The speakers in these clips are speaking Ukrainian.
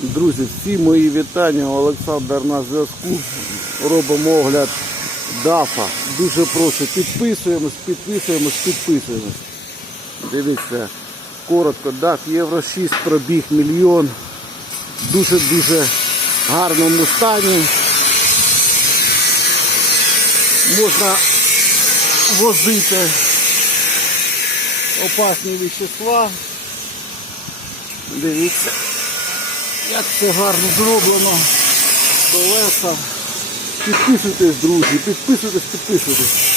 Друзі, всі мої вітання. Олександр на зв'язку. Робимо огляд дафа. Дуже прошу, підписуємось, підписуємось, підписуємось. Дивіться, коротко, даф Євро 6 пробіг мільйон. Дуже-дуже гарному стані. Можна возити опасні вещества. Дивіться, як це гарно зроблено. Колеса. Підписуйтесь, друзі, підписуйтесь, підписуйтесь.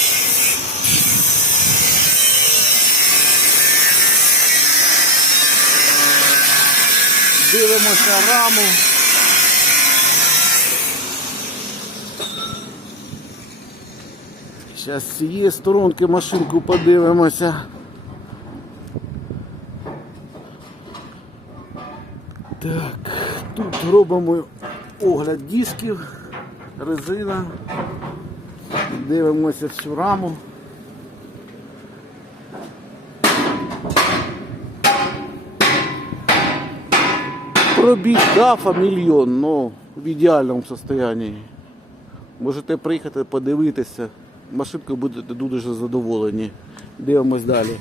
Дивимося раму. Зараз з цієї сторонки машинку подивимося. Так, тут робимо огляд дисків, резина. Дивимося всю раму. Пробіг дафа мільйон, ну в ідеальному стані. Можете приїхати подивитися. Машинкою будете дуже задоволені. Дивимось далі.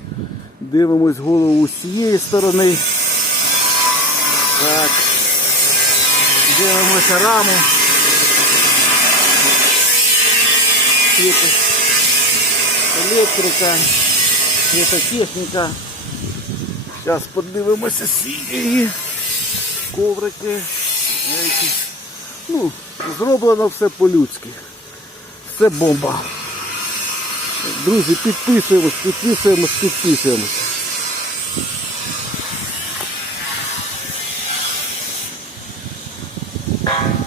Дивимось голову з цієї сторони. Так. Дивимося раму. Електрика, світотехніка. Зараз подивимося сіні. Коврики. Ну, зроблено все по-людськи. Все бомба. Друзі, підписуємось, підписуємось, підписуємось.